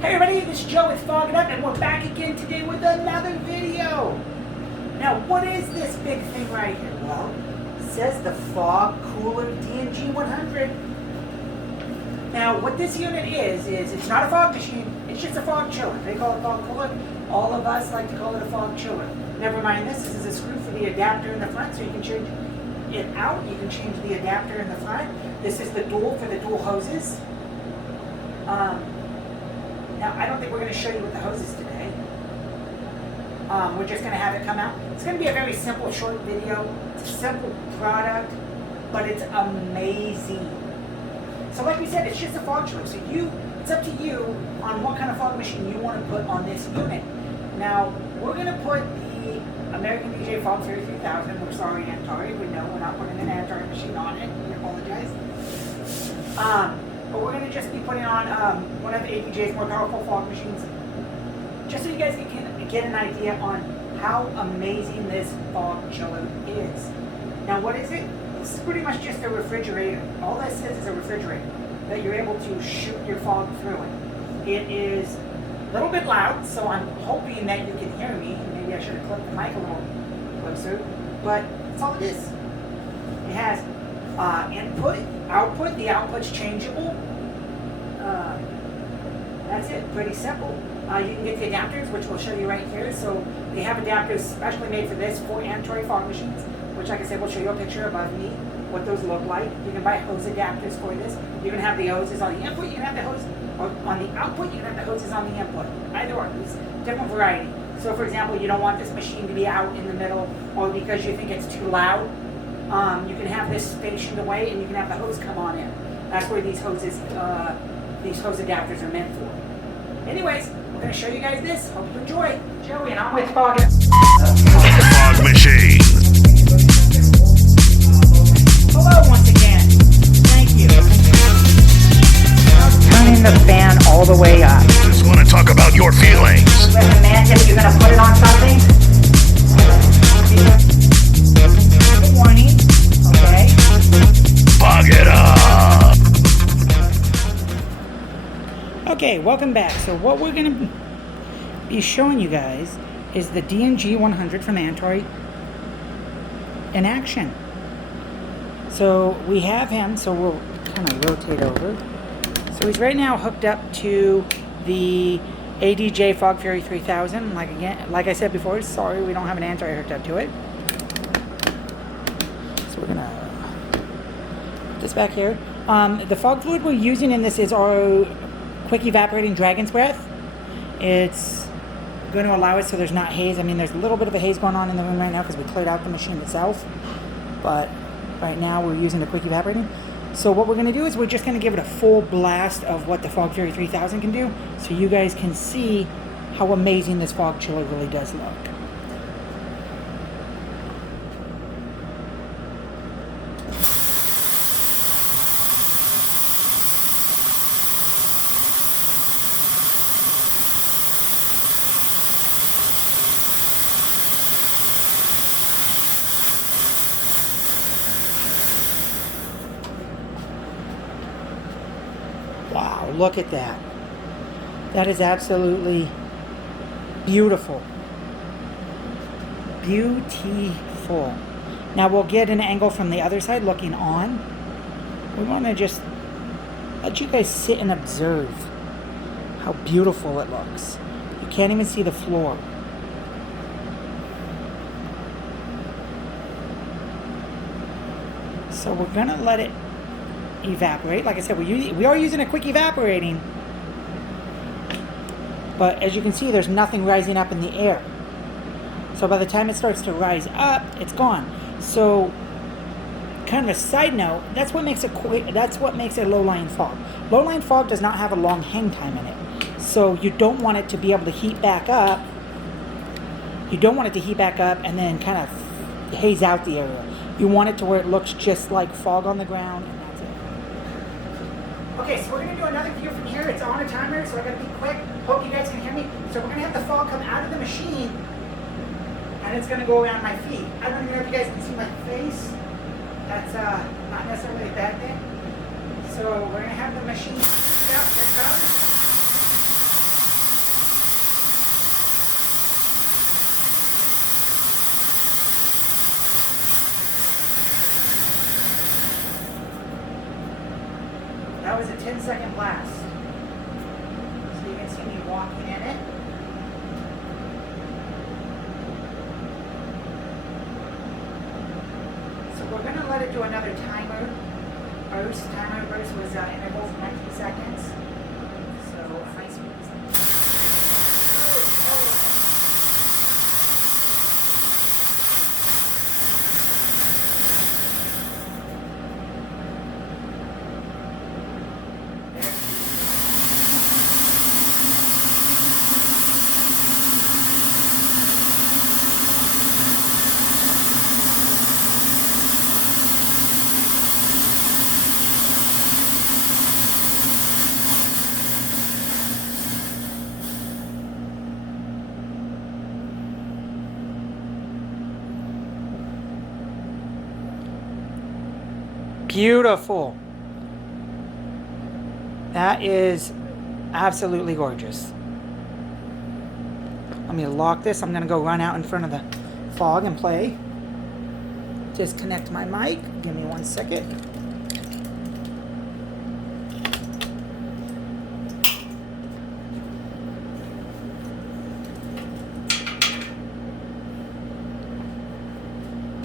Hey everybody, this is Joe with Fog It Up, and we're back again today with another video. Now, what is this big thing right here? Well, it says the Fog Cooler DNG-100. Now, what this unit is it's not a fog machine, it's just a fog chiller. They call it fog cooler. All of us like to call it a fog chiller. Never mind this is a screw for the adapter in the front, so you can change it out. You can change the adapter in the front. This is the dual for the dual hoses. Now, I don't think we're going to show you with the hoses today. We're just going to have it come out. It's going to be a very simple, short video. It's a simple product, but it's amazing. So like we said, it's just a fog chiller. So it's up to you on what kind of fog machine you want to put on this unit. Now, we're going to put the American DJ Fog 3000. We're sorry, Antari. We know we're not putting an Antari machine on it. We apologize. But we're going to just be putting on one of ADJ's more powerful fog machines, just so you guys can get an idea on how amazing this fog chiller is. Now, what is it? This is pretty much just a refrigerator. All this is a refrigerator that you're able to shoot your fog through it. It is a little bit loud, so I'm hoping that you can hear me. Maybe I should have clipped the mic a little closer, but that's all it is. It has input, output. The output's changeable. That's it. Pretty simple. You can get the adapters, which we'll show you right here. So they have adapters specially made for this for Antari fog machines, which, like I said, we'll show you a picture above me what those look like. You can buy hose adapters for this. You can have the hoses on the input. You can have the hose on the output. You can have the hoses on the input. Either or. There's different variety. So, for example, you don't want this machine to be out in the middle, or because you think it's too loud. You can have this stationed away, and you can have the hose come on in. That's where these hose adapters are meant for. Anyways, we're going to show you guys this. Hope you enjoy. Joey, and I'm with Fog Fog Machine. Hello once again. Thank you. Turning the fan all the way up. Just want to talk about your feelings. Listen, man, if you're going to put it on something, good warning, okay? Fog it up. Okay, welcome back. So what we're going to be showing you guys is the DNG-100 from Antari in action. So we have him, so we'll kind of rotate over. So he's right now hooked up to the ADJ Fog Fury 3000. Like I said before, sorry we don't have an Antari hooked up to it. So we're going to put this back here. The fog fluid we're using in this is our quick evaporating dragon's breath. It's going to allow it so there's not haze. I mean, there's a little bit of a haze going on in the room right now because we cleared out the machine itself. But right now we're using the quick evaporating. So what we're going to do is we're just going to give it a full blast of what the Fog Fury 3000 can do, so you guys can see how amazing this fog chiller really does look. Wow, look at that. That is absolutely beautiful. Beautiful. Now we'll get an angle from the other side looking on. We want to just let you guys sit and observe how beautiful it looks. You can't even see the floor. So we're going to let it evaporate. Like I said, we are using a quick evaporating, but as you can see, there's nothing rising up in the air. So by the time it starts to rise up, it's gone. So, kind of a side note, that's what makes it low-lying fog. Low-lying fog does not have a long hang time in it, so you don't want it to be able to heat back up. You don't want it to heat back up and then kind of haze out the area. You want it to where it looks just like fog on the ground. Okay, so we're going to do another view from here. It's on a timer, so I got to be quick. Hope you guys can hear me. So we're going to have the fog come out of the machine, and it's going to go around my feet. I don't even know if you guys can see my face. That's not necessarily a bad thing. So we're going to have the machine. Yep, there it goes. That was a 10-second blast. So you can see me walking in it. So we're going to let it do another timer burst. Timer burst was intervals of 19 seconds. So high speed. Beautiful. That is absolutely gorgeous. Let me lock this. I'm going to go run out in front of the fog and play. Disconnect my mic. Give me 1 second.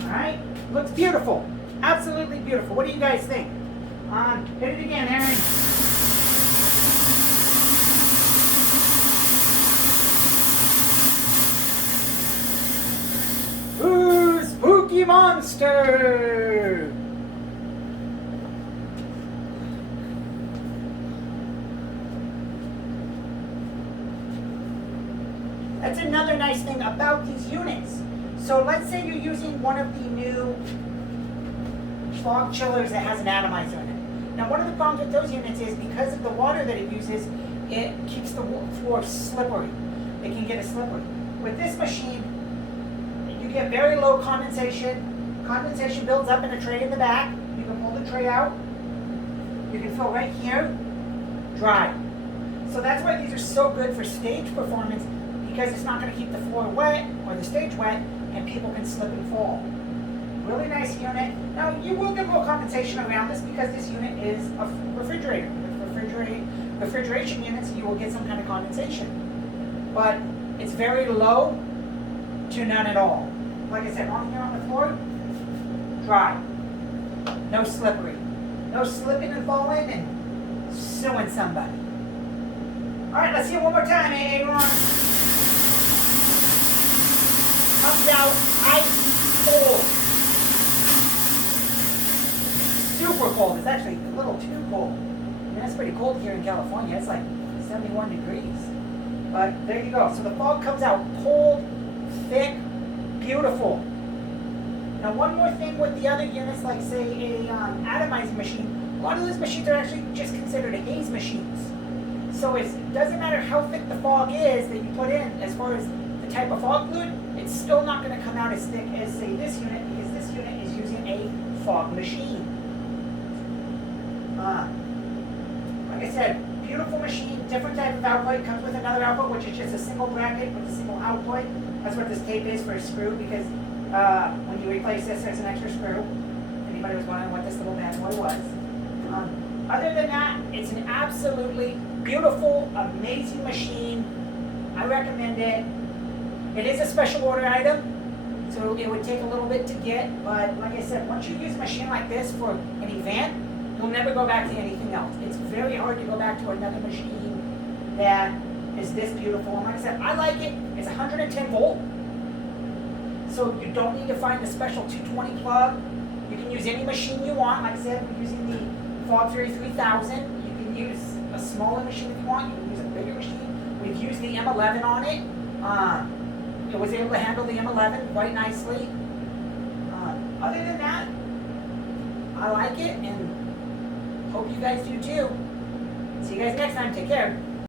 All right. Looks beautiful. Absolutely beautiful. What do you guys think? Hit it again, Aaron. Ooh, spooky monster! That's another nice thing about these units. So let's say you're using one of the new fog chillers that has an atomizer in it. Now, one of the problems with those units is because of the water that it uses, it keeps the floor slippery. It can get it slippery. With this machine, you get very low condensation. Condensation builds up in a tray in the back. You can pull the tray out. You can fill right here, dry. So that's why these are so good for stage performance, because it's not going to keep the floor wet or the stage wet, and people can slip and fall. Really nice unit. Now, you will get a little condensation around this because this unit is a refrigerator. With refrigeration units, you will get some kind of condensation. But it's very low to none at all. Like I said, on here on the floor, dry. No slippery. No slipping and falling and suing somebody. All right, let's see it one more time, Aaron. Comes out ice cold. Super cold. It's actually a little too cold. I mean, that's pretty cold here in California. It's like 71 degrees. But there you go. So the fog comes out cold, thick, beautiful. Now, one more thing with the other units, like say a atomizing machine, a lot of those machines are actually just considered haze machines. So it doesn't matter how thick the fog is that you put in, as far as the type of fog fluid, it's still not going to come out as thick as say this unit, because this unit is using a fog machine. Like I said, beautiful machine, different type of output. Comes with another output, which is just a single bracket with a single output. That's what this tape is for a screw, because when you replace this, there's an extra screw. Anybody was wondering what this little bad boy was. Other than that, it's an absolutely beautiful, amazing machine. I recommend it. It is a special order item, so it would take a little bit to get, but like I said, once you use a machine like this for an event, you'll never go back to anything else. It's very hard to go back to another machine that is this beautiful. And like I said, I like it. It's 110 volt. So you don't need to find a special 220 plug. You can use any machine you want. Like I said, we're using the Fog Fury 3000. You can use a smaller machine if you want. You can use a bigger machine. We've used the M11 on it. It was able to handle the M11 quite nicely. Other than that, I like it, and hope you guys do too. See you guys next time. Take care.